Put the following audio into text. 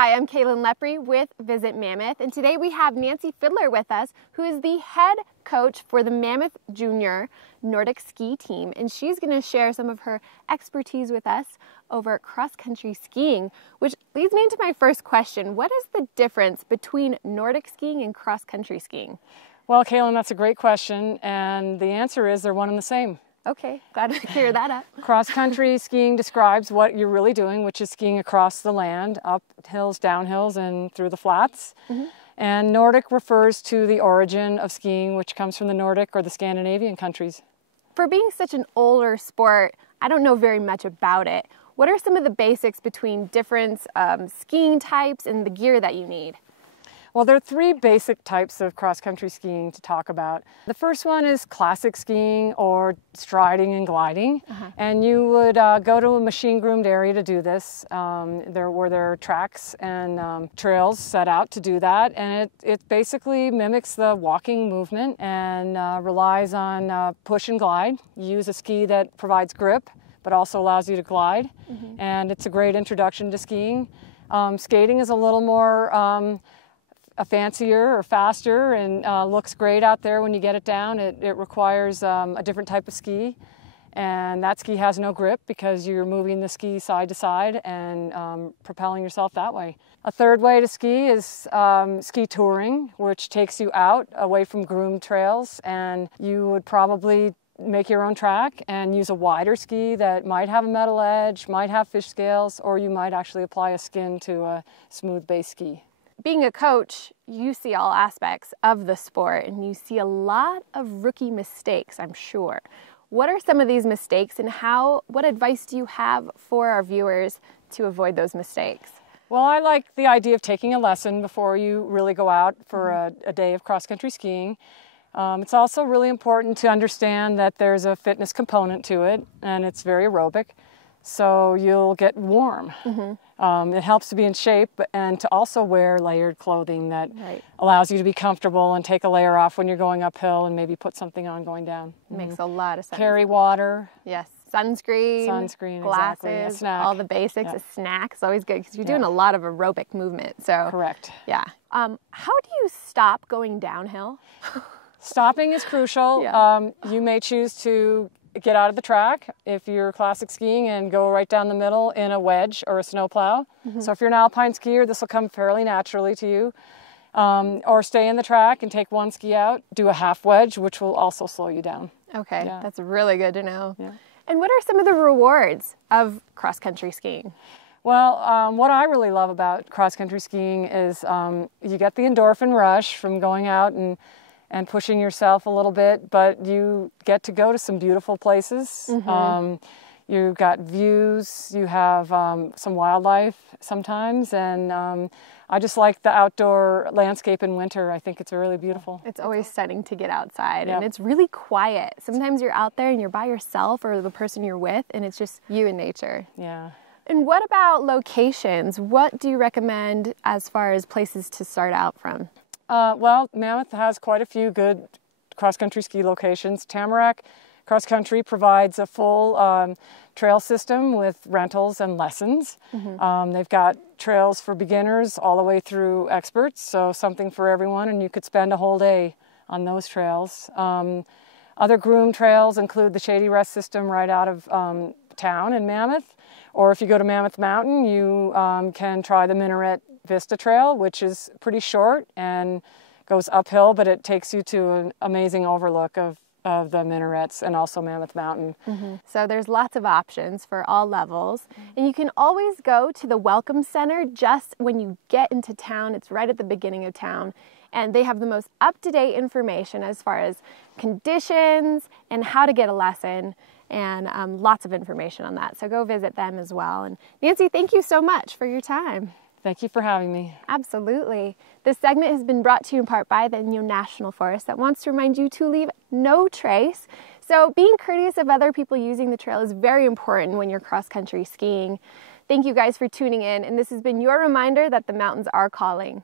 Hi, I'm Kaylin Lepre with Visit Mammoth, and today we have Nancy Fiddler with us, who is the head coach for the Mammoth Junior Nordic ski team, and she's going to share some of her expertise with us over cross-country skiing, which leads me into my first question. What is the difference between Nordic skiing and cross-country skiing? Well, Kaylin, that's a great question, and the answer is they're one and the same. Okay, glad to clear that up. Cross-country skiing describes what you're really doing, which is skiing across the land, up hills, down hills, and through the flats. And Nordic refers to the origin of skiing, which comes from the Nordic or the Scandinavian countries. For being such an older sport, I don't know very much about it. What are some of the basics between different skiing types and the gear that you need? Well, there are three basic types of cross-country skiing to talk about. The first one is classic skiing or striding and gliding. And you would go to a machine-groomed area to do this. There are tracks and trails set out to do that. And it basically mimics the walking movement and relies on push and glide. You use a ski that provides grip, but also allows you to glide. And it's a great introduction to skiing. Skating is a little more fancier or faster and looks great out there when you get it down. It requires a different type of ski, and that ski has no grip because you're moving the ski side to side and propelling yourself that way. A third way to ski is ski touring, which takes you out away from groomed trails, and you would probably make your own track and use a wider ski that might have a metal edge, might have fish scales, or you might actually apply a skin to a smooth base ski. Being a coach, you see all aspects of the sport and you see a lot of rookie mistakes, I'm sure. What are some of these mistakes and what advice do you have for our viewers to avoid those mistakes? Well, I like the idea of taking a lesson before you really go out for a day of cross-country skiing. It's also really important to understand that there's a fitness component to it, and it's very aerobic, so you'll get warm. It helps to be in shape and to also wear layered clothing that allows you to be comfortable and take a layer off when you're going uphill and maybe put something on going down. Makes a lot of sense. Carry water. Yes, sunscreen, glasses, exactly. A snack. All the basics. A snack is always good because you're doing a lot of aerobic movement. So correct. Yeah. How do you stop going downhill? Stopping is crucial. You may choose to get out of the track if you're classic skiing and go right down the middle in a wedge or a snowplow. So if you're an alpine skier, this will come fairly naturally to you. Or stay in the track and take one ski out, do a half wedge, which will also slow you down. Okay, that's really good to know. And what are some of the rewards of cross-country skiing? Well, what I really love about cross-country skiing is you get the endorphin rush from going out and pushing yourself a little bit, but you get to go to some beautiful places. You've got views, you have some wildlife sometimes, and I just like the outdoor landscape in winter. I think it's really beautiful. It's always stunning to get outside, and it's really quiet. Sometimes you're out there and you're by yourself or the person you're with, and it's just you and nature. And what about locations? What do you recommend as far as places to start out from? Well, Mammoth has quite a few good cross-country ski locations. Tamarack Cross Country provides a full trail system with rentals and lessons. They've got trails for beginners all the way through experts, so something for everyone, and you could spend a whole day on those trails. Other groomed trails include the Shady Rest system right out of town in Mammoth, or if you go to Mammoth Mountain, you can try the Minaret Vista Trail, which is pretty short and goes uphill, but it takes you to an amazing overlook of the minarets and also Mammoth Mountain. So there's lots of options for all levels, and you can always go to the Welcome Center just when you get into town. It's right at the beginning of town, and they have the most up-to-date information as far as conditions and how to get a lesson, and lots of information on that. So go visit them as well. And Nancy, thank you so much for your time. Thank you for having me. Absolutely. This segment has been brought to you in part by the Inyo National Forest that wants to remind you to leave no trace. So being courteous of other people using the trail is very important when you're cross-country skiing. Thank you guys for tuning in, and this has been your reminder that the mountains are calling.